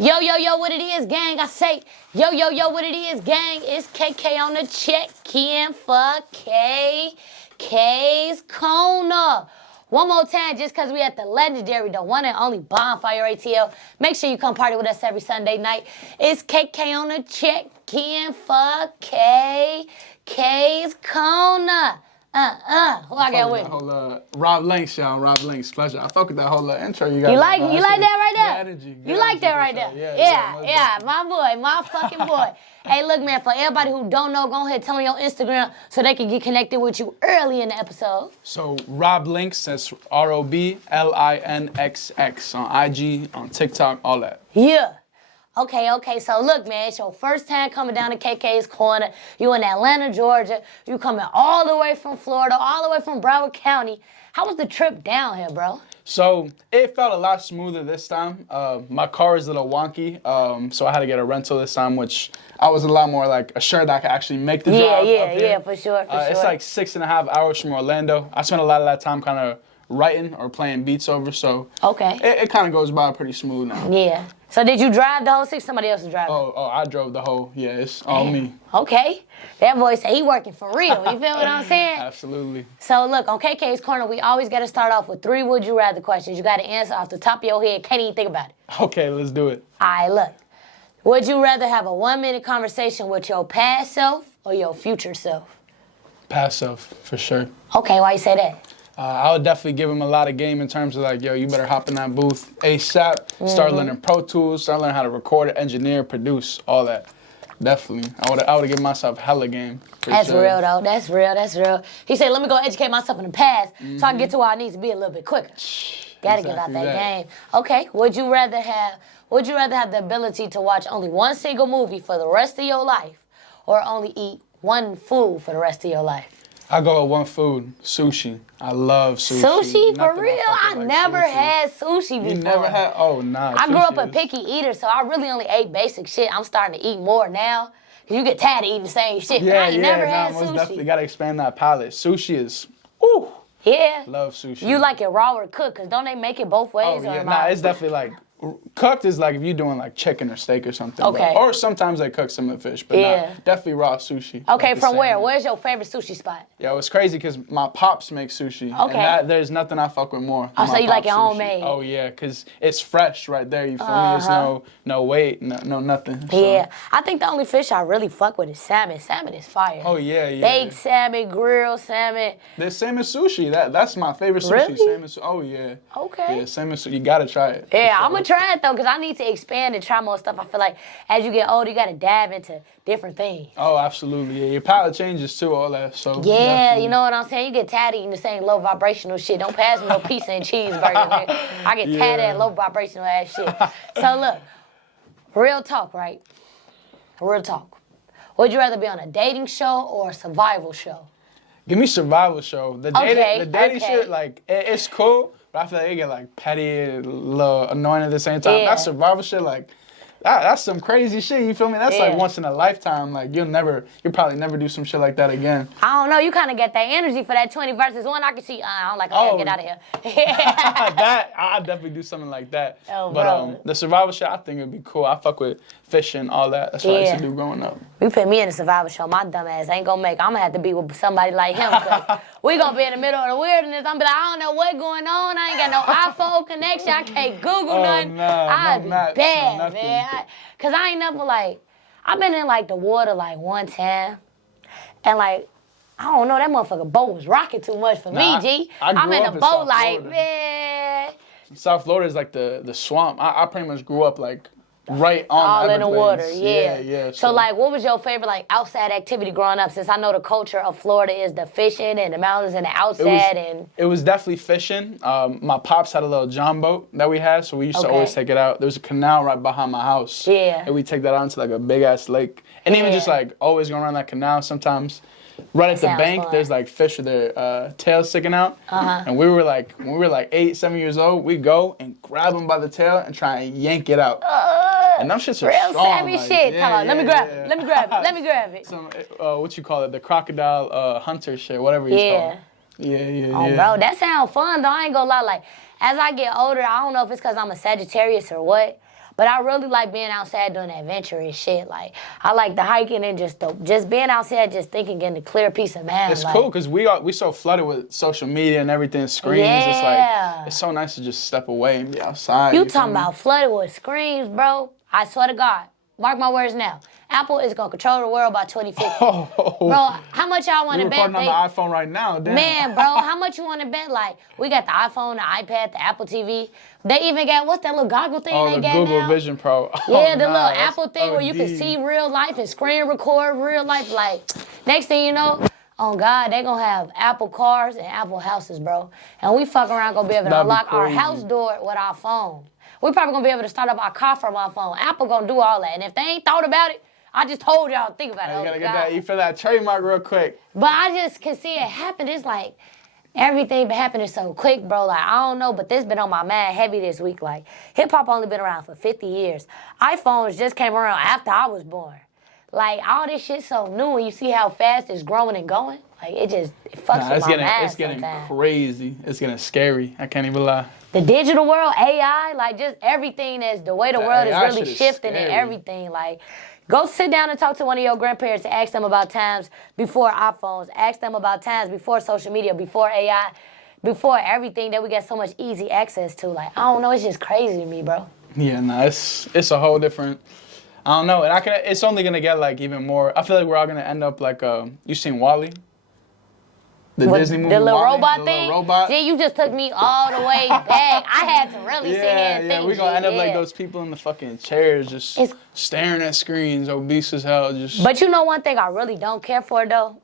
Yo, what it is, gang? I say, yo, what it is, gang? It's KK on the check-in for K's Corner. One more time, just because we at the legendary, the one and only Bonfire ATL. Make sure you come party with us every Sunday night. It's KK on the check-in for K's Corner. Who I got with me? Rob Linx, y'all. Rob Linx, pleasure. I fuck with that whole intro you got. You like that right there? Energy, you like that right there? Yeah, my fucking boy. Hey, look, man, for everybody who don't know, go ahead and tell them your Instagram so they can get connected with you early in the episode. So, Rob Linx, that's ROBLINXX on IG, on TikTok, all that. Yeah. Okay, so look, man, it's your first time coming down to KK's Corner. You in Atlanta, Georgia. You coming all the way from Florida, all the way from Broward County. How was the trip down here, bro? So, it felt a lot smoother this time. My car is a little wonky, so I had to get a rental this time, which I was a lot more like assured that I could actually make the drive up here. Yeah, for sure. It's like 6.5 hours from Orlando. I spent a lot of that time kind of writing or playing beats over, so it kind of goes by pretty smooth now. Yeah. So did you drive the whole 6? Somebody else was driving? Oh, I drove the whole. Yeah, it's all me. Okay. That boy said he working for real. You feel what I'm saying? Absolutely. So look, on KK's Corner, we always got to start off with 3 would you rather questions. You got to answer off the top of your head. Can't even think about it. Okay, let's do it. All right, look. Would you rather have a 1-minute conversation with your past self or your future self? Past self, for sure. Okay, why you say that? I would definitely give him a lot of game in terms of like, yo, you better hop in that booth ASAP, start learning Pro Tools, start learning how to record it, engineer, produce, all that. Definitely. I would give myself hella game. That's sure. Real, though. That's real. He said, let me go educate myself in the past so I can get to where I need to be a little bit quicker. Gotta get out that game. Okay, would you rather have the ability to watch only one single movie for the rest of your life or only eat one food for the rest of your life? I go with one food, sushi. I love sushi. Sushi? For real? I never had sushi before. You never had? Oh, nah. I grew up a picky eater, so I really only ate basic shit. I'm starting to eat more now. Cause you get tired of eating the same shit. I ain't never had sushi. Most definitely gotta expand that palate. Sushi is, ooh. Yeah. Love sushi. You like it raw or cooked? Cause don't they make it both ways? Oh, yeah. It's definitely like, cooked is like if you're doing like chicken or steak or something. Okay. Or sometimes they cook some of the fish, but definitely raw sushi. Okay, from where? Where's your favorite sushi spot? Yo, it's crazy because my pops make sushi. Okay. And there's nothing I fuck with more. Oh, so you like it homemade? Oh, yeah, because it's fresh right there, you feel me? It's no weight, no nothing. So. Yeah, I think the only fish I really fuck with is salmon. Salmon is fire. Oh, yeah. Baked salmon, grilled salmon. The same as sushi. That's my favorite sushi. Really? Same as, oh, yeah. Okay. Yeah, same as, you gotta try it. Yeah, I'm gonna try it though, because I need to expand and try more stuff. I feel like as you get older, you gotta dive into different things. Oh, absolutely. Yeah, your palate changes too, all that. So yeah, definitely. You know what I'm saying? You get tired of eating the same low vibrational shit. Don't pass me no pizza and cheeseburger, man. I get tired of that low vibrational ass shit. So look, real talk, right? Real talk. Would you rather be on a dating show or a survival show? Give me survival show. The dating shit, like, it's cool, but I feel like it get like petty, a little annoying at the same time. That survival shit, like, that's some crazy shit, you feel me? That's like once in a lifetime. Like, you'll probably never do some shit like that again. I don't know, you kind of get that energy for that 20 versus 1. I can see, I'm like, get out of here. I'll definitely do something like that. Oh, but the survival shit, I think it'd be cool. I fuck with fishing, all that. That's what I used to do growing up. You put me in a survival show, my dumb ass ain't gonna make. I'm gonna have to be with somebody like him, because we gonna be in the middle of the wilderness. I'm be like, I don't know what's going on. I ain't got no iPhone connection. I can't Google nothing. I'd be bad, man. Cause I ain't never I've been in the water one time, and I don't know, that motherfucker boat was rocking too much for me, G. I'm in a boat man. South Florida is like the swamp. I pretty much grew up right on all in the water, yeah. So what was your favorite outside activity growing up? Since I know the culture of Florida is the fishing and the mountains and the outside It was definitely fishing. My pops had a little john boat that we had, so we used to always take it out. There was a canal right behind my house. Yeah. And we take that out into a big ass lake. And even just always going around that canal sometimes. Right at the bank, there's fish with their tails sticking out. And we were when we were 8, 7 years old, we'd go and grab them by the tail and try and yank it out. And them shits are real strong. Real savvy shit. Come on, let me grab it. Let me grab it. Some, what you call it? The crocodile hunter shit, whatever you call it. Yeah. Oh, bro, that sounds fun though. I ain't gonna lie. As I get older, I don't know if it's because I'm a Sagittarius or what, But I really like being outside doing adventurous shit. Like, I like the hiking and just being outside, just thinking, getting a clear peace of mind. It's cool because we so flooded with social media and everything, screens. Yeah. It's like, it's so nice to just step away and be outside. You talking about flooded with screens, bro. I swear to God. Mark my words now. Apple is going to control the world by 2050. Oh. Bro, how much y'all want to bet? We're recording on the iPhone right now. Damn. Man, bro, how much you want to bet? Like, we got the iPhone, the iPad, the Apple TV. They even got, what's that little goggle thing they the got Google now? Vision Pro. Yeah, the little Apple thing where you can see real life and screen record real life. Like, next thing you know, oh God, they gonna have Apple cars and Apple houses, bro. And we fuck around gonna be able to unlock our house door with our phone. We probably gonna be able to start up our car from our phone. Apple gonna do all that. And if they ain't thought about it, I just told y'all to think about it. You gotta get that. You feel that trademark real quick. But I just can see it happen. It's like everything been happening so quick, bro. Like, I don't know, but this been on my mind heavy this week. Like, hip hop only been around for 50 years. iPhones just came around after I was born. Like, all this shit so new, and you see how fast it's growing and going. Like, it fucks with my mind. It's getting crazy. It's getting scary. I can't even lie. The digital world, AI, like just everything that's the way the world is really shifting and everything. Like, go sit down and talk to one of your grandparents and ask them about times before iPhones. Ask them about times before social media, before AI, before everything that we got so much easy access to. Like, I don't know, it's just crazy to me, bro. Yeah, no, it's a whole different. I don't know, and it's only gonna get like even more. I feel like we're all gonna end up like you seen Wall-E? The Disney movie, the little Wall-E? robot the thing. Little robot. Yeah, you just took me all the way back. I had to really sit here and think. Yeah, we're gonna end up like those people in the fucking chairs, just staring at screens, obese as hell. Just. But you know one thing I really don't care for though.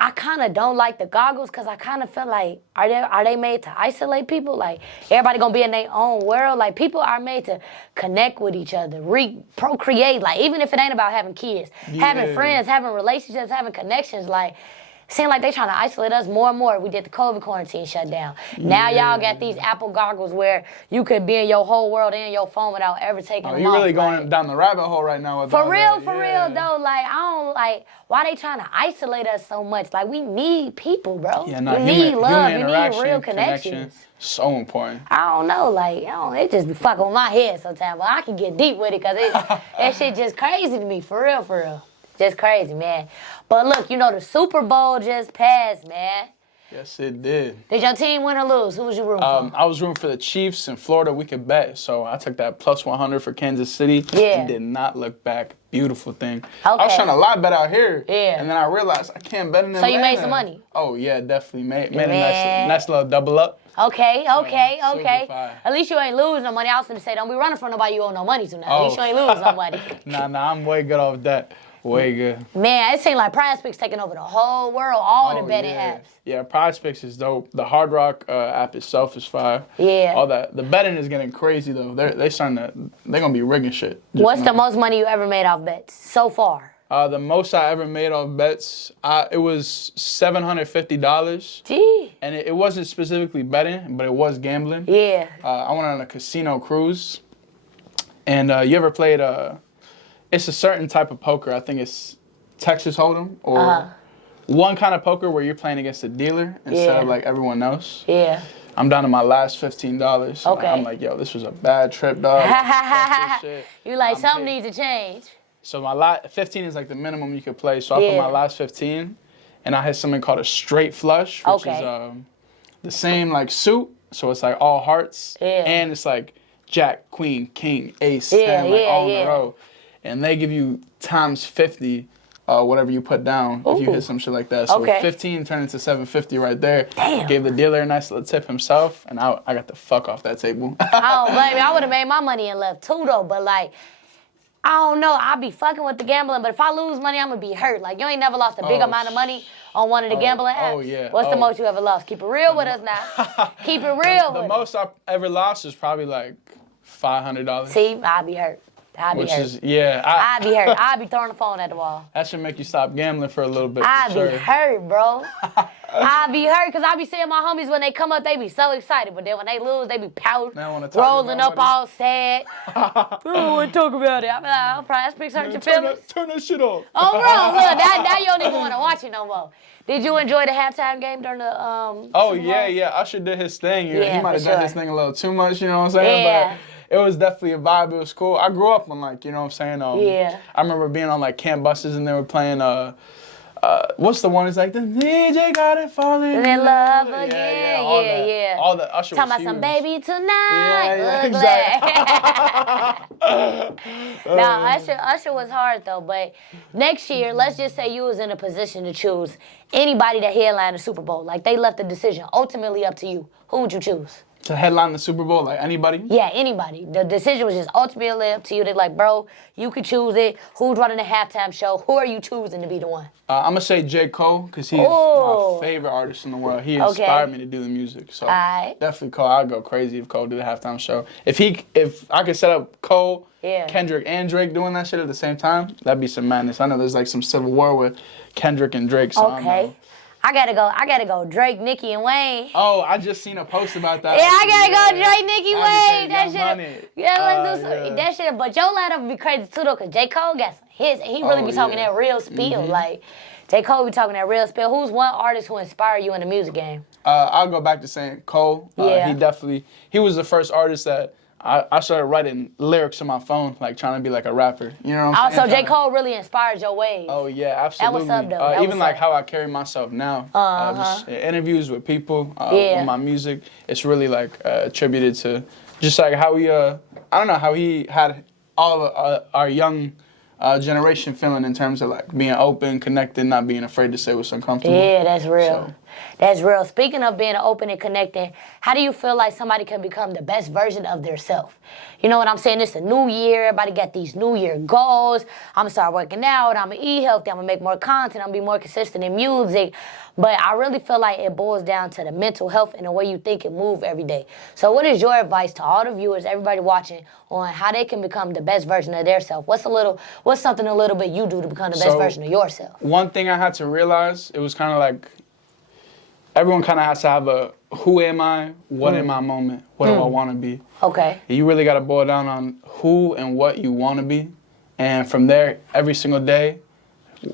I kind of don't like the goggles because I kind of feel like are they made to isolate people? Like everybody gonna be in their own world. Like people are made to connect with each other, procreate. Like even if it ain't about having kids, having friends, having relationships, having connections. Like. Seem like they trying to isolate us more and more. We did the COVID quarantine shutdown. Now y'all got these Apple goggles where you could be in your whole world in your phone without ever taking them off. You're really going down the rabbit hole right now. For real though. Like I don't like why they trying to isolate us so much. Like we need people, bro. Yeah, no, we need love. We need real connections. So important. I don't know, like it just be fucking with my head sometimes. But I can get deep with it because that shit just crazy to me. For real. Just crazy, man. But look, you know the Super Bowl just passed, man. Yes, it did. Did your team win or lose? Who was you rooting for? I was rooting for the Chiefs in Florida. We could bet. So I took that plus 100 for Kansas City. Yeah. And did not look back. Beautiful thing. Okay. I was trying to lie bet out here. Yeah. And then I realized I can't bet in So Atlanta. you made some money? Oh, yeah, definitely. Made a nice little double up. Okay. fire. At least you ain't losing no money. I was going to say, don't be running from nobody you owe no money to now. At least you ain't losing no money. Nah, I'm way good off that. Way good. Man, it seems like Prize Picks taking over the whole world, all the betting apps. Yeah, Prize Picks is dope. The Hard Rock app itself is fire. Yeah. All that. The betting is getting crazy though. They're gonna be rigging shit. What's the most money you ever made off bets so far? The most I ever made off bets, it was $750. Gee. And it wasn't specifically betting, but it was gambling. Yeah. I went on a casino cruise. And you ever played it's a certain type of poker. I think it's Texas Hold'em or one kind of poker where you're playing against a dealer instead of like everyone else. Yeah. I'm down to my last $15. Okay. I'm like, yo, this was a bad trip, dog. You like something needs to change. So my 15 is like the minimum you could play. So I put my last 15, and I had something called a straight flush, which is the same like suit. So it's like all hearts, and it's like Jack, Queen, King, Ace, 10, like all in a row. And they give you times 50, whatever you put down if you hit some shit like that. So 15 turned into 750 right there. Damn. Gave the dealer a nice little tip himself, and I got the fuck off that table. Oh, baby, I would have made my money and left too, though. But, like, I don't know. I be fucking with the gambling, but if I lose money, I'm going to be hurt. Like, you ain't never lost a big amount of money on one of the gambling apps? Oh, yeah. What's the most you ever lost? Keep it real with us now. Keep it real with us. The most I've ever lost is probably like $500. See, I'd be hurt. I'd be hurt. I'd be hurt. I'd be throwing the phone at the wall. That should make you stop gambling for a little bit. I'd be hurt, bro. I'd be hurt because I be seeing my homies when they come up, they be so excited. But then when they lose, they be pouting, rolling up all sad. I don't want to talk about it. I be like, oh, Prize Picks hurt your feelings. Turn that shit off. Oh, bro, look, now you don't even want to watch it no more. Did you enjoy the halftime game during the Oh, yeah. Usher did his thing. He might have done his thing a little too much, you know what I'm saying? Yeah. But it was definitely a vibe. It was cool. I grew up on like, you know what I'm saying? Yeah. I remember being on like camp buses and they were playing what's the one? It's like the DJ got it falling in love again. Yeah. All the Usher Talking was about some huge. baby tonight. Yeah, Exactly. Now Usher was hard though, but next year, let's just say you was in a position to choose anybody to headline the Super Bowl. Like they left the decision ultimately up to you. Who would you choose? To headline the Super Bowl, like anybody? Yeah, anybody. The decision was just ultimately up to you. They're like, bro, you could choose it. Who's running the halftime show? Who are you choosing to be the one? I'm going to say J. Cole, because he's my favorite artist in the world. He inspired me to do the music. So definitely Cole. I'd go crazy if Cole did the halftime show. If I could set up Cole, Kendrick, and Drake doing that shit at the same time, that'd be some madness. I know there's like some civil war with Kendrick and Drake. So I gotta go. Drake, Nicki, and Wayne. Oh, I just seen a post about that. Yeah, I gotta go. Drake, Nicki, Wayne. That shit. But your lineup would be crazy too, though, cause J. Cole got some hits, and he really be talking that real spiel. Like J. Cole be talking that real spiel. Who's one artist who inspired you in the music game? I'll go back to saying Cole. He was the first artist that I started writing lyrics on my phone, like trying to be like a rapper. You know what I'm saying? So J. Cole really inspired your ways. Oh, yeah, absolutely. That was up, though. Even like how I carry myself now. Just interviews with people, with my music. It's really like attributed to just like how he, I don't know, how he had all of our young generation feeling in terms of like being open, connected, not being afraid to say what's uncomfortable. Yeah, that's real. That's real. Speaking of being open and connecting, how do you feel like somebody can become the best version of their self? You know what I'm saying? It's a new year. Everybody got these new year goals. I'm going to start working out. I'm going to eat healthy. I'm going to make more content. I'm going to be more consistent in music. But I really feel like it boils down to the mental health and the way you think and move every day. So what is your advice to all the viewers, everybody watching, on how they can become the best version of their self? What's something a little bit you do to become the best version of yourself? One thing I had to realize, it was kind of like, everyone kind of has to have a who am I, what am I moment, what do I want to be. Okay. You really got to boil down on who and what you want to be. And from there, every single day,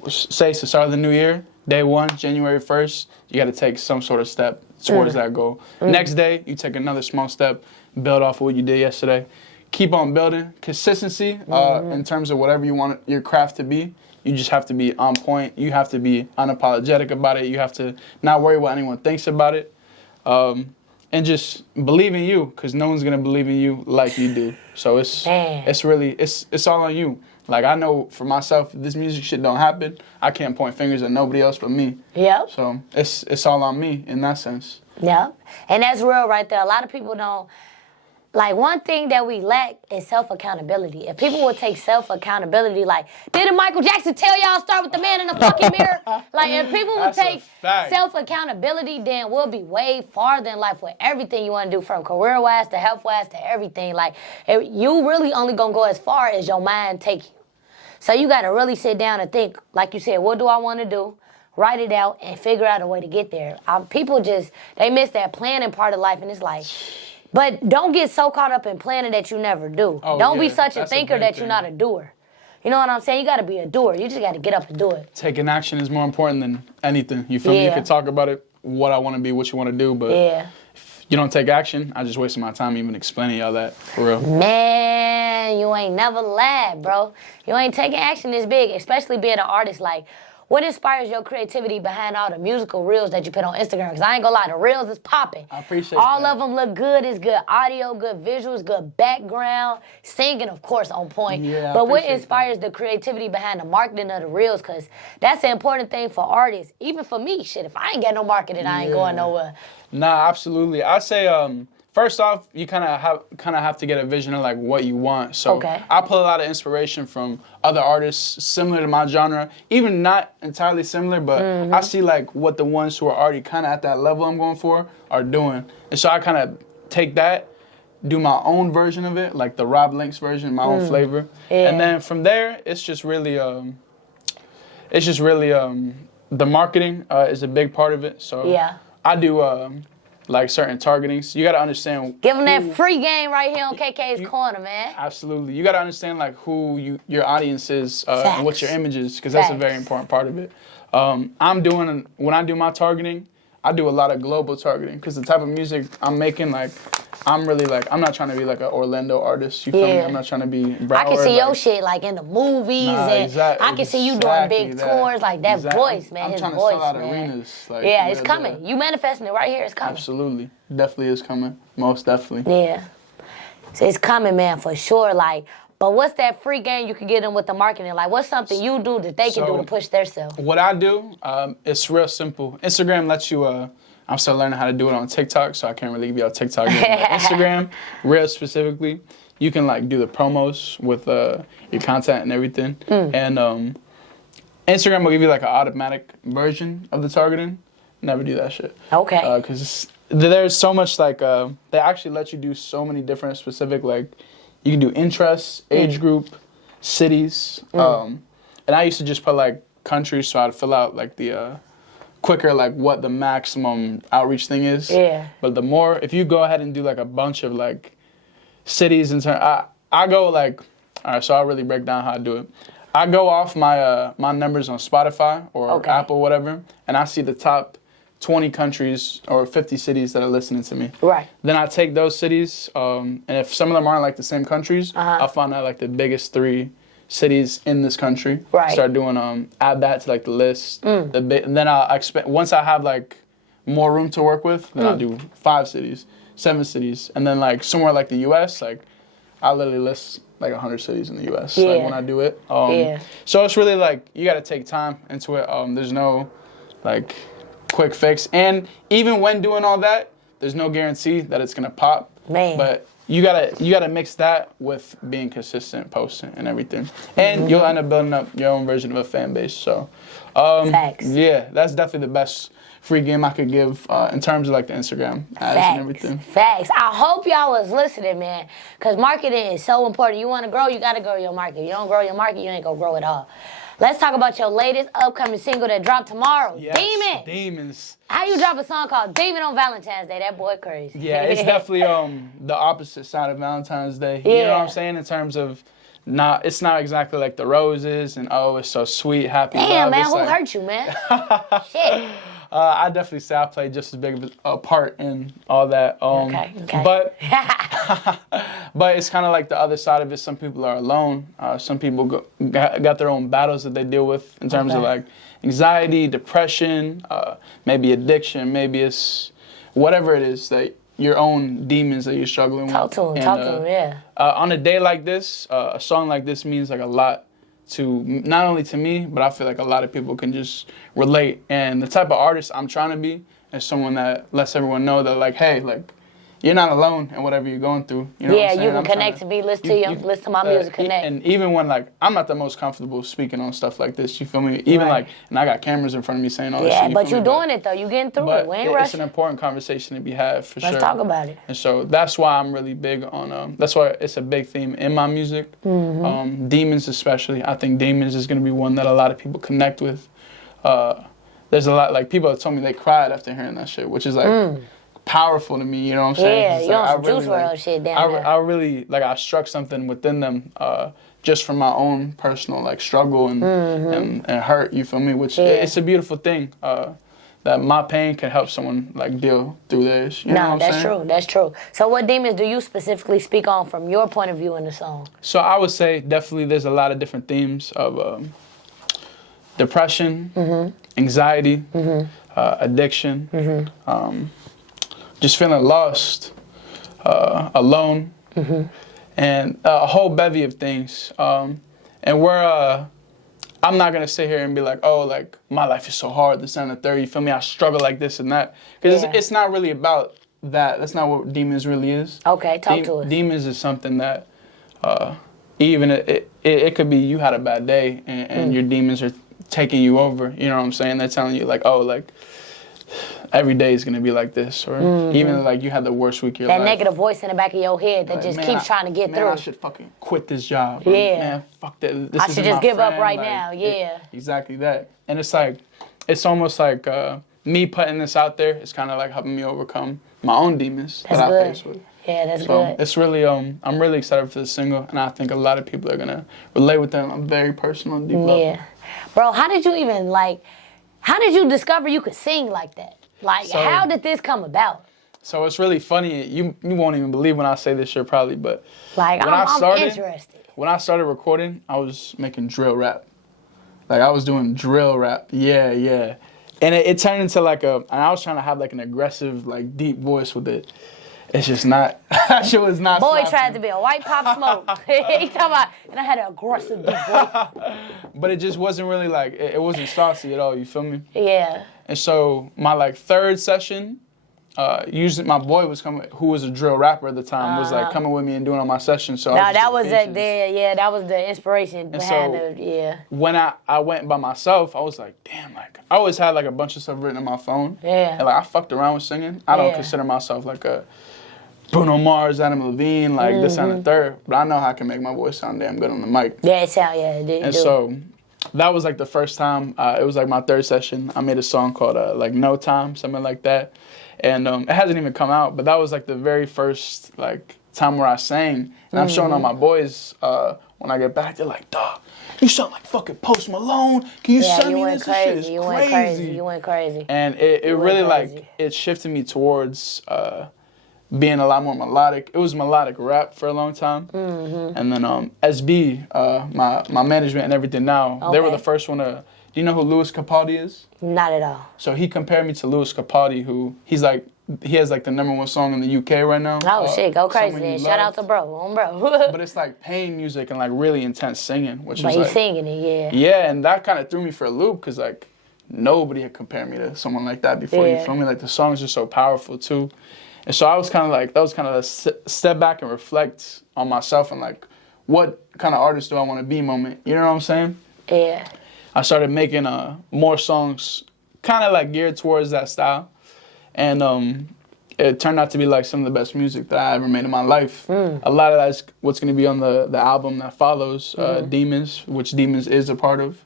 say it's the start of the new year, day 1, January 1st, you got to take some sort of step towards that goal. Next day, you take another small step, build off of what you did yesterday. Keep on building. Consistency in terms of whatever you want your craft to be. You just have to be on point. You have to be unapologetic about it. You have to not worry what anyone thinks about it. And just believe in you, because no one's going to believe in you like you do. So it's all on you. Like, I know for myself, if this music shit don't happen, I can't point fingers at nobody else but me. Yep. So it's all on me in that sense. Yep. And that's real right there. A lot of people don't. Like, one thing that we lack is self-accountability. If people would take self-accountability, like, didn't Michael Jackson tell y'all start with the man in the fucking mirror? Like, if people would take self-accountability, then we'll be way farther in life with everything you want to do, from career-wise to health-wise to everything. Like, you really only going to go as far as your mind take you. So you got to really sit down and think, like you said, what do I want to do? Write it out and figure out a way to get there. People they miss that planning part of life, and it's like... But don't get so caught up in planning that you never do. Don't be such a thinker that you're not a doer. You know what I'm saying? You got to be a doer. You just got to get up and do it. Taking action is more important than anything. You feel me? You can talk about it, what I want to be, what you want to do, but if you don't take action, I just wasted my time even explaining y'all that, for real. Man, you ain't never lied, bro. You ain't taking action this big, especially being an artist. Like, what inspires your creativity behind all the musical reels that you put on Instagram? Because I ain't gonna lie, the reels is popping. I appreciate all of them look good. It's good audio, good visuals, good background. Singing, of course, on point. Yeah, but what inspires the creativity behind the marketing of the reels? Because that's the important thing for artists. Even for me, shit, if I ain't got no marketing, I ain't going nowhere. Nah, absolutely. I say, first off, you kind of have to get a vision of like what you want. So I pull a lot of inspiration from other artists similar to my genre, even not entirely similar, but I see like what the ones who are already kind of at that level I'm going for are doing. And so I kind of take that, do my own version of it, like the Rob Linx version, my own flavor. And then from there, it's just really the marketing is a big part of it. So I do like certain targetings. You got to understand. Give them that free game right here on KK's Corner, man. Absolutely. You got to understand like who your audience is and what your image is, because that's a very important part of it. When I do my targeting, I do a lot of global targeting, because the type of music I'm making, like, I'm really like, I'm not trying to be like an Orlando artist. You feel me? I'm not trying to be Broward. I can see like, your shit like in the movies, and I can see you doing big tours, like that voice, man. I'm trying voice, to sell out man. arenas. Like, yeah, it's coming. You manifesting it right here. It's coming. Absolutely, definitely is coming. Most definitely. Yeah, so it's coming, man, for sure. Like, but what's that free game you can get them with the marketing? Like, what's something you do that they can do to push themselves? What I do, it's real simple. Instagram lets you. I'm still learning how to do it on TikTok, so I can't really give you a TikTok. Instagram, real specifically, you can like do the promos with your content and everything. And Instagram will give you like an automatic version of the targeting. Never do that shit. Okay. Because there's so much like they actually let you do so many different specific like you can do interests, age group, cities, and I used to just put like countries, so I'd fill out like the quicker like what the maximum outreach thing is. Yeah. But the more, if you go ahead and do like a bunch of like cities and I go like, all right, so I'll really break down how I do it. I go off my my numbers on Spotify or Apple, whatever, and I see the top 20 countries or 50 cities that are listening to me. Right. Then I take those cities, and if some of them aren't like the same countries, I'll find out like the biggest 3 cities in this country. Right. Start doing add that to like the list. And then I'll expect once I have like more room to work with, then I'll do 5 cities, 7 cities, and then like somewhere like the U.S. like I literally list like 100 cities in the U.S. Like when I do it. So it's really like you got to take time into it. There's no like quick fix, and even when doing all that, there's no guarantee that it's gonna pop. Man. But you gotta mix that with being consistent, posting, and everything, and you'll end up building up your own version of a fan base. So, Facts. yeah, that's definitely the best free game I could give in terms of like the Instagram ads and everything. Facts. I hope y'all was listening, man, because marketing is so important. You want to grow, you got to grow your market. You don't grow your market, you ain't gonna grow at all. Let's talk about your latest upcoming single that dropped tomorrow, Yes, Demon. Demons. How you drop a song called Demon on Valentine's Day? That boy crazy. Yeah, it's definitely the opposite side of Valentine's Day. Yeah. You know what I'm saying? In terms of it's not exactly like the roses and it's so sweet, happy Damn, love. man, It's who like, hurt you, man? Shit. I definitely say I played just as big of a part in all that. Okay. But but it's kind of like the other side of it. Some people are alone. Some people got their own battles that they deal with in terms of like anxiety, depression, maybe addiction, maybe it's whatever it is that your own demons that you're struggling with. Talk to him, yeah. On a day like this, a song like this means like a lot to not only to me, but I feel like a lot of people can just relate. And the type of artist I'm trying to be is someone that lets everyone know that like, hey, like you're not alone in whatever you're going through. You know what I'm saying? You can connect to me, listen to my music, connect. And even when like I'm not the most comfortable speaking on stuff like this, you feel me? Even like, and I got cameras in front of me saying all this shit. Yeah, but you doing it though. You getting through it. We ain't rushing. It's an important conversation to be had for sure. Let's talk about it. And so that's why I'm really big on. That's why it's a big theme in my music. Demons especially. I think Demons is gonna be one that a lot of people connect with. There's a lot like people have told me they cried after hearing that shit, which is like. Powerful to me, you know what I'm saying? Yeah, you like, on some Juice WRLD shit down there. I really, like, I struck something within them just from my own personal, like, struggle and hurt, you feel me? Which, it's a beautiful thing that my pain can help someone, like, deal through theirs. You know what I'm saying? That's true. So what demons do you specifically speak on from your point of view in the song? So I would say definitely there's a lot of different themes of depression, anxiety, addiction, just feeling lost, alone, and a whole bevy of things. And I'm not gonna sit here and be like, oh, like my life is so hard, this and the third, you feel me? I struggle like this and that. Because it's not really about that. That's not what Demons really is. Okay, talk to us. Demons is something that even it could be you had a bad day and your demons are taking you over. You know what I'm saying? They're telling you like, oh, like, every day is gonna be like this, or even like you had the worst week of your life. That negative voice in the back of your head that like, just keeps trying to get through. I should fucking quit this job. Yeah. Man, fuck that. This I should just give up right now. Exactly that. And it's like, it's almost like me putting this out there is kind of like helping me overcome my own demons that I face with. Yeah, that's so good. It's really, I'm really excited for this single, and I think a lot of people are gonna relate with them on a very personal and deep level. Yeah. Bro, how did you discover you could sing like that? Like, how did this come about? So it's really funny. You won't even believe when I say this shit probably, but like when I'm interested. When I started recording, I was making drill rap. Like I was doing drill rap. Yeah. And it turned into like and I was trying to have like an aggressive, like deep voice with it. It's just not, that shit was not Boy tried to be a white Pop Smoke. He talking about, and I had an aggressive deep voice. But it just wasn't really like, it wasn't saucy at all, you feel me? Yeah. And so my like third session, usually my boy was coming, who was a drill rapper at the time, was like coming with me and doing all my sessions. So that was the inspiration behind it. When I went by myself, I was like, damn, like I always had like a bunch of stuff written on my phone. Yeah. And like I fucked around with singing. I don't consider myself like a Bruno Mars, Adam Levine, like this and the third, but I know how I can make my voice sound damn good on the mic. Yeah, it sound And so that was like the first time. It was like my third session. I made a song called like No Time, something like that, and it hasn't even come out. But that was like the very first like time where I sang, and I'm showing all my boys when I get back. They're like, "Dog, you sound like fucking Post Malone. Can you send me this? This shit is crazy." You went crazy. And it really like it shifted me towards being a lot more melodic. It was melodic rap for a long time. And then SB, my management and everything now, they were the first one to, do you know who Louis Capaldi is? Not at all. So he compared me to Louis Capaldi, who he has like the #1 song in the UK right now. Oh shit, go crazy then. Shout out to bro. But it's like pain music and like really intense singing, which but is he's like, singing it, Yeah, and that kind of threw me for a loop, because like nobody had compared me to someone like that before, you feel me? Like the songs are so powerful too. And so I was kind of like, that was kind of a step back and reflect on myself and like, what kind of artist do I want to be moment? You know what I'm saying? Yeah. I started making more songs kind of like geared towards that style. And it turned out to be like some of the best music that I ever made in my life. A lot of that's what's going to be on the album that follows, Demons, which Demons is a part of.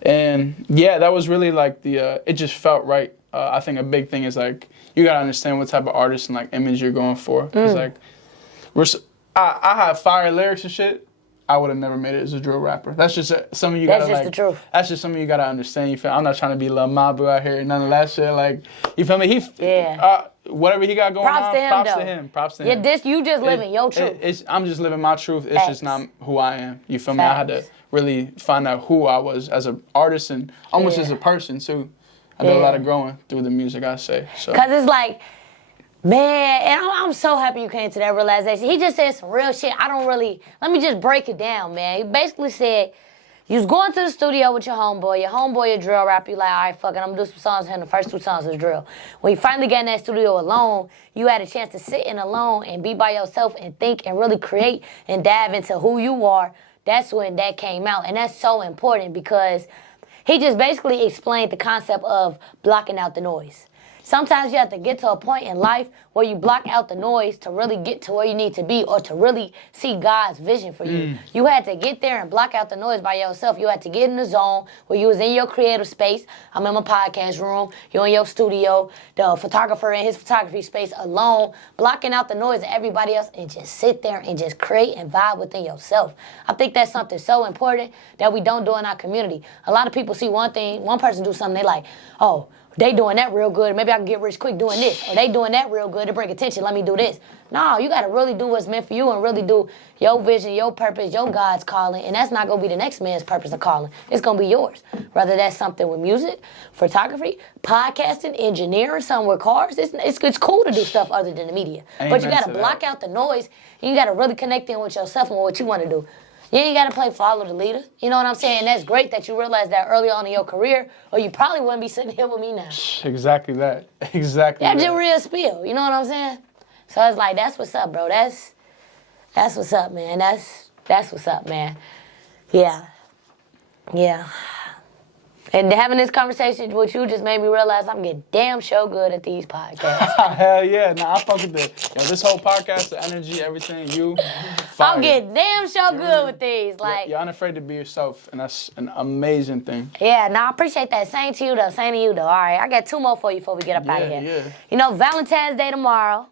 And yeah, that was really like it just felt right. I think a big thing is like, you gotta understand what type of artist and like image you're going for. Cause like, I have fire lyrics and shit. I would have never made it as a drill rapper. That's just some of you gotta like. That's just the truth. That's just something you gotta understand. You feel? I'm not trying to be Lil Mabu out here, none of that shit. Like, you feel me? Whatever he got going on, props to him. Props to him. You just living your truth. I'm just living my truth. It's just not who I am. You feel me? I had to really find out who I was as an artist and almost as a person too. I did a lot of growing through the music, I say. So. Cause it's like, man, and I'm so happy you came to that realization. He just said some real shit. Let me just break it down, man. He basically said, you was going to the studio with your homeboy a drill rapper. You like, all right, fuck it, I'm gonna do some songs with him. The first 2 songs was drill. When you finally got in that studio alone, you had a chance to sit in alone and be by yourself and think and really create and dive into who you are. That's when that came out. And that's so important because he just basically explained the concept of blocking out the noise. Sometimes you have to get to a point in life where you block out the noise to really get to where you need to be or to really see God's vision for you. You had to get there and block out the noise by yourself. You had to get in the zone where you was in your creative space. I'm in my podcast room. You're in your studio. The photographer in his photography space alone, blocking out the noise of everybody else and just sit there and just create and vibe within yourself. I think that's something so important that we don't do in our community. A lot of people see one person do something, they like, oh, they doing that real good. Maybe I can get rich quick doing this. Or they doing that real good to bring attention. Let me do this. No, you got to really do what's meant for you and really do your vision, your purpose, your God's calling. And that's not going to be the next man's purpose or calling. It's going to be yours. Whether that's something with music, photography, podcasting, engineering, something with cars. It's cool to do stuff other than the media. But you got to block out the noise. And you got to really connect in with yourself and what you want to do. You ain't got to play follow the leader. You know what I'm saying? That's great that you realized that early on in your career, or you probably wouldn't be sitting here with me now. Exactly that. Exactly That's just real spill. You know what I'm saying? So it's like, that's what's up, bro. That's what's up, man. That's what's up, man. Yeah. Yeah. And having this conversation with you just made me realize I'm getting damn sure good at these podcasts. Hell yeah. Nah, I fuck with this whole podcast, the energy, everything, fire. I'm getting damn sure good with these. Like, you're unafraid to be yourself, and that's an amazing thing. Yeah, no, I appreciate that. Same to you, though. All right, I got 2 more for you before we get up out of here. Yeah. You know, Valentine's Day tomorrow.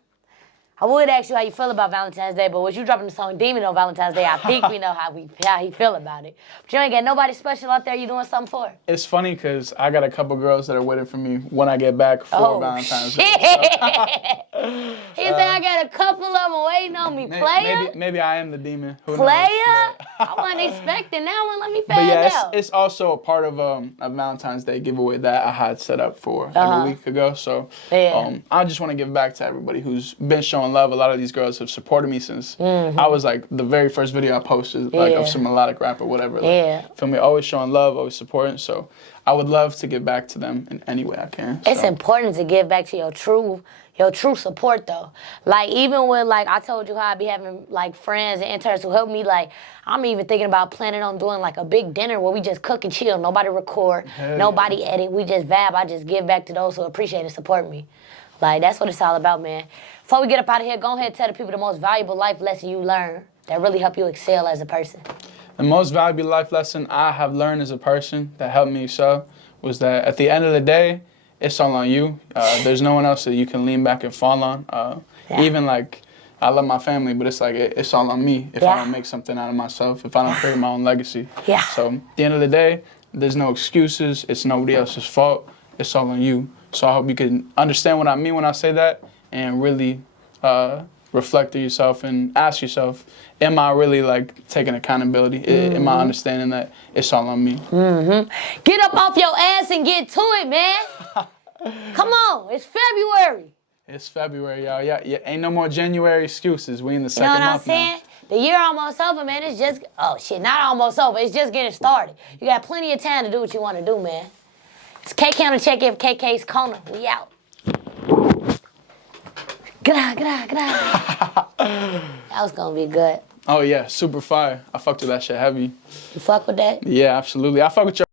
I would ask you how you feel about Valentine's Day, but with you dropping the song Demon on Valentine's Day, I think we know how he feel about it. But you ain't got nobody special out there you doing something for? It's funny because I got a couple girls that are waiting for me when I get back for Valentine's Day. So. He said I got a couple of them waiting on me. Player? Maybe I am the demon. Who Player? knows? I wasn't expecting that one. Let me But find yeah, out. it's also a part of a Valentine's Day giveaway that I had set up for like a week ago. So I just want to give back to everybody who's been showing love. A lot of these girls have supported me since I was like the very first video I posted, like of some melodic rap or whatever. Like, feel me? Always showing love, always supporting. So I would love to give back to them in any way I can. It's important to give back to your true support though. Like even with like I told you how I be having like friends and interns who help me, like I'm even thinking about planning on doing like a big dinner where we just cook and chill. Nobody record, nobody edit, we just vibe. I just give back to those who appreciate and support me. Like that's what it's all about, man. Before we get up out of here, go ahead and tell the people the most valuable life lesson you learned that really help you excel as a person. The most valuable life lesson I have learned as a person that helped me excel was that at the end of the day, it's all on you. There's no one else that you can lean back and fall on. Even like, I love my family, but it's like, it's all on me if I don't make something out of myself, if I don't create my own legacy. So at the end of the day, there's no excuses. It's nobody else's fault. It's all on you. So I hope you can understand what I mean when I say that and really reflect to yourself and ask yourself, am I really like taking accountability? Am I understanding that it's all on me? Get up off your ass and get to it, man. Come on, it's February. It's February, y'all. Yeah, ain't no more January excuses. We in the second month You know what I'm saying? The year almost over, man. It's just, not almost over. It's just getting started. You got plenty of time to do what you want to do, man. It's K Counter Check in KK's Corner. We out. Get out. That was gonna be good. Oh yeah, super fire. I fucked with that shit heavy. You fuck with that? Yeah, absolutely. I fuck with your